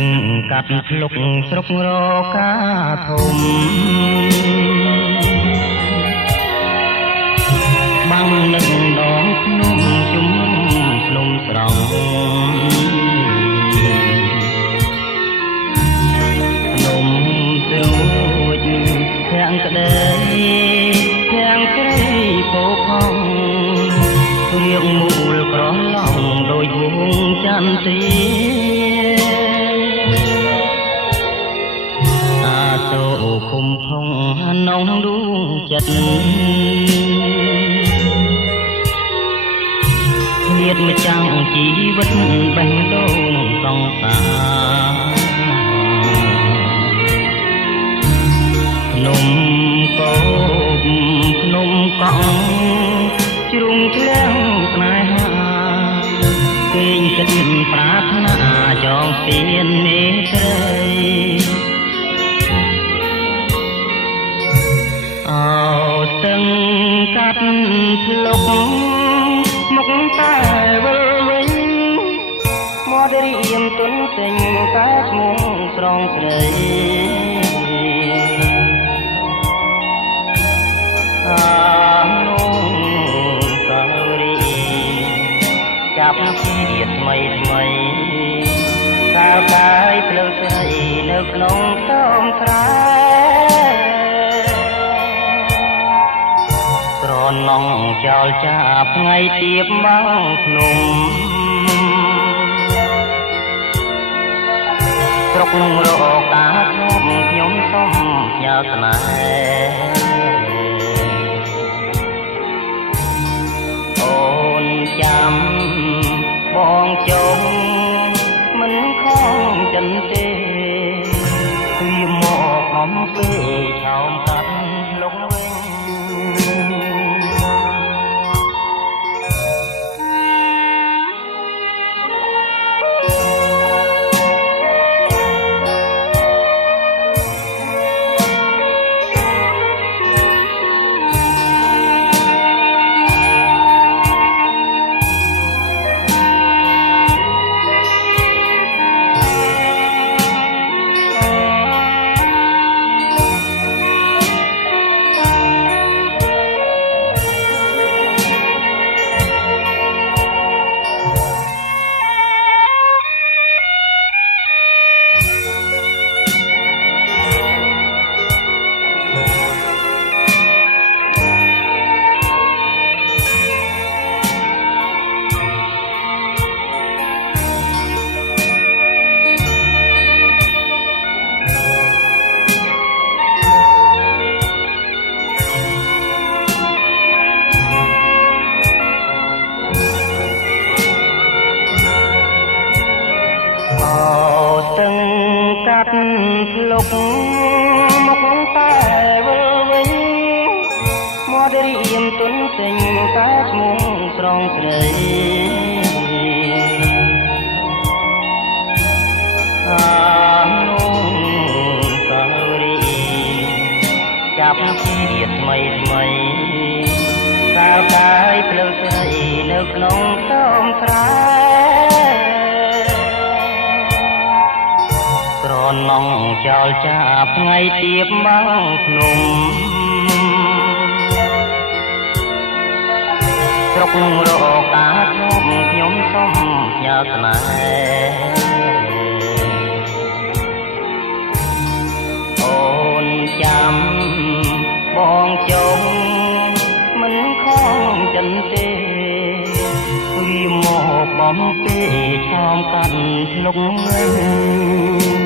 ដឹងកាត់ភ្លុកស្រុករកាធំបាំងនឹងដងភ្នំជុំភ្នំស្រង់ភ្នំស្រួចធាំងក្ដីធាំងក្រីពោផងរៀងមូលក្រឡងដោយវងចន្ទទីអាតោគុំផងនងដួងចិត្តញាតម្ចាំងជីវិតបេះដូងសង្សារភ្នំកោបភ្នំកង់ជ្រុងឃ្លាំងស្នេហាគេងចិត្តប្រាថ្នាចងពៀនមេត្រីអោស្ទឹងកាត់ភ្លុកមកតែវិលវិញមករៀមទុនទិញតែឈ្មោះស្រងស្រីចាប់ជាតិថ្មីថ្មីកាលបាយផ្លូវស្រីនៅក្នុងខ្ទមស្រែត្រឡងចោលចាប់ថ្ងៃទៀបមកភ្នំស្រុករកាធំខ្ញុំសុំផ្ញើស្នេហ៍អូនចាំបងចងមិនខំចិនទេពីមកអំពីឆោមកាត់លុកវិញកាត់ភ្លុកមកតែវិលវិញមករៀមទុនទិញតែឈ្មោះស្រងស្រីនោះសារីចាប់ជាតិថ្មីថ្មីកាលបាយផ្លូវស្រីនៅក្នុងខ្ទមស្រែត្រឡងចោលចាប់ថ្ងៃទៀបមកភ្នំស្រុករកាធំខ្ញុំសុំផ្ញើស្នេហ៍អូនចាំបងចងមិនខំចិនទេពីមកបំពេឆោមកាត់លុកវិញ